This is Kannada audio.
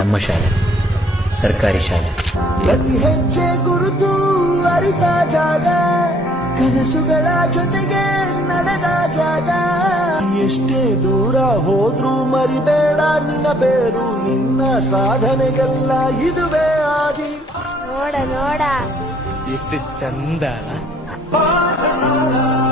ನಮ್ಮ ಶಾಲೆ. ಸರ್ಕಾರಿ ಶಾಲೆ. ಪ್ರತಿ ಹೆಜ್ಜೆ ಗುರುತು ಅರಿತ ಜಾಗ ಕನಸುಗಳ ಜೊತೆಗೆ ನಡೆದ ಜಾಗ. ಎಷ್ಟೇ ದೂರ ಹೋದ್ರೂ ಮರಿಬೇಡ ನಿನ್ನ ಬೇರು ನಿನ್ನ ಸಾಧನೆಗೆಲ್ಲ ಇದುವೇ ಆದಿ ನೋಡ ನೋಡ. ಎಷ್ಟು ಚಂದ ಪಾಠಶಾಲಾ.